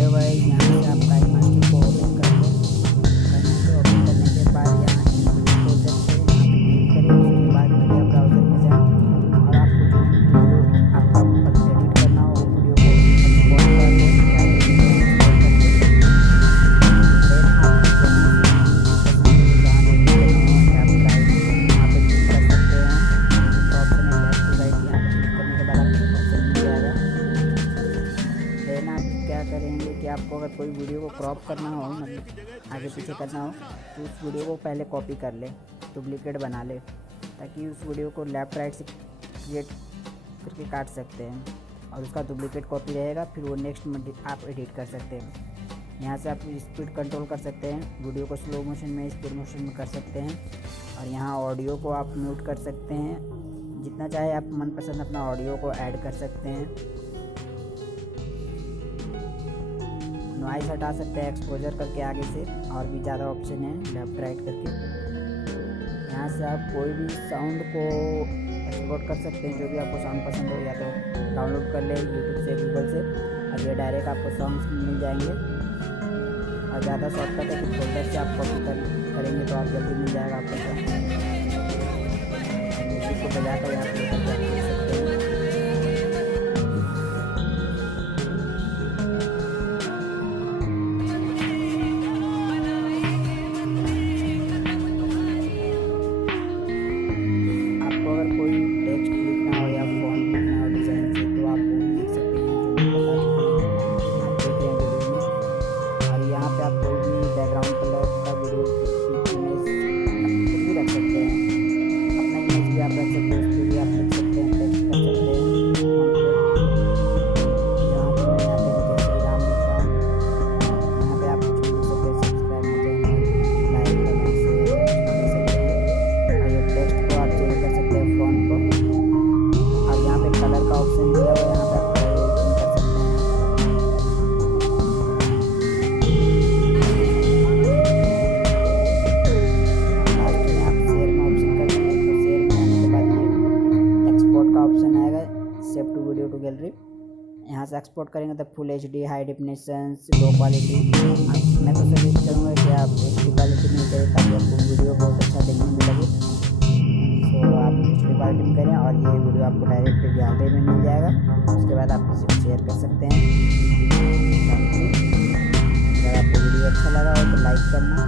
Hello भाई, यहाँ से आप काइनेमास्टर को ओपन कर लें। काइनेमास्टर ओपन करने के बाद यहाँ इनपुट प्रोजेक्ट पे यहाँ पे क्लिक करें। उसके बाद मीडिया ब्राउज़र में जाएं और आपको जो भी वीडियो आपका एडिट करना हो वो वीडियो को एक्सपोर्ट कर लें। गैलरी में एक्सपोर्ट कर लें। फिर आप जहाँ से एडिट करना हो लेफ्ट राइट यहाँ पे क्लिक कर सकते हैं। ऑप्शन है लेफ्ट टू राइट, यहाँ पे क्लिक करने के बाद आपको ऑप्शन मिल जाएगा। देन आप क्या करेंगे कि आपको अगर कोई वीडियो को क्रॉप करना हो, मतलब आगे पीछे करना हो, तो उस वीडियो को पहले कॉपी कर ले, डुप्लीकेट बना ले, ताकि उस वीडियो को लेफ़्ट राइट से क्रिएट करके काट सकते हैं और उसका डुप्लीकेट कॉपी रहेगा। फिर वो नेक्स्ट में आप एडिट कर सकते हैं। यहाँ से आप स्पीड कंट्रोल कर सकते हैं, वीडियो को स्लो मोशन में, स्पीड मोशन में कर सकते हैं। और यहाँ ऑडियो को आप म्यूट कर सकते हैं, जितना चाहे आप मनपसंद अपना ऑडियो को ऐड कर सकते हैं। नॉइज़ हटा सकते हैं एक्सपोजर करके आगे से, और भी ज़्यादा ऑप्शन है लेफ्ट राइट करके। यहाँ से आप कोई भी साउंड को एक्सपोर्ट कर सकते हैं, जो भी आपको साउंड पसंद हो, या तो डाउनलोड कर ले यूट्यूब से, गूगल से, और ये डायरेक्ट आपको सॉन्ग्स मिल जाएंगे। और ज़्यादा शॉर्टकट है कि फोल्डर से आप कॉपी करेंगे तो आप जल्दी मिल जाएगा आपको सॉन्ग। म्यूजिक को बजाकर आप प्ले करके आप देख सकते हैं। आपको अगर कोई टेक्स्ट लिखना हो या फॉन्ट लिखना हो डिज़ाइन से, तो आप वो भी लिख सकते हैं, जो भी बता चुके हैं आप देख रहे हैं वीडियो में। और यहाँ पे आप कोई भी बैकग्राउंड कलर का वीडियो इमेज कुछ भी रख सकते हैं, अपना इमेज भी आप रख सकते हैं, उस पर भी आप लिख सकते हैं, टेक्स्ट कर सकते हैं। यहाँ पे मैं यहाँ पे जैसे राम लिख रहा हूँ, यहाँ पे आप कुछ भी लिख सकते हैं, सब्सक्राइब चैनल, लाइक कमेंट से लिख सकते हैं। और ये टेक्स्ट को आप चेंज कर सकते हैं फ़ॉन्ट को। और यहाँ पे कलर का ऑप्शन दिया हुआ है, यहाँ पे आप कलर एडिटिंग कर सकते हैं। लास्ट में आप शेयर में ऑप्शन कर देंगे, तो शेयर में आने के बाद ये एक्सपोर्ट का ऑप्शन आएगा, save to video to gallery. यहाँ से एक्सपोर्ट करेंगे तो full HD, high definition, low quality. मैं तो सजेस्ट करूँगा कि आप HD क्वालिटी में करें, ताकि आपको वीडियो बहुत अच्छा देखने में लगे। तो आप HD क्वालिटी में करें और ये वीडियो आपको डायरेक्ट गैलरी में मिल जाएगा। उसके बाद आप इसे शेयर कर सकते हैं। Thank you. अगर आपको वीडियो अच्छा लगा हो तो लाइक करना।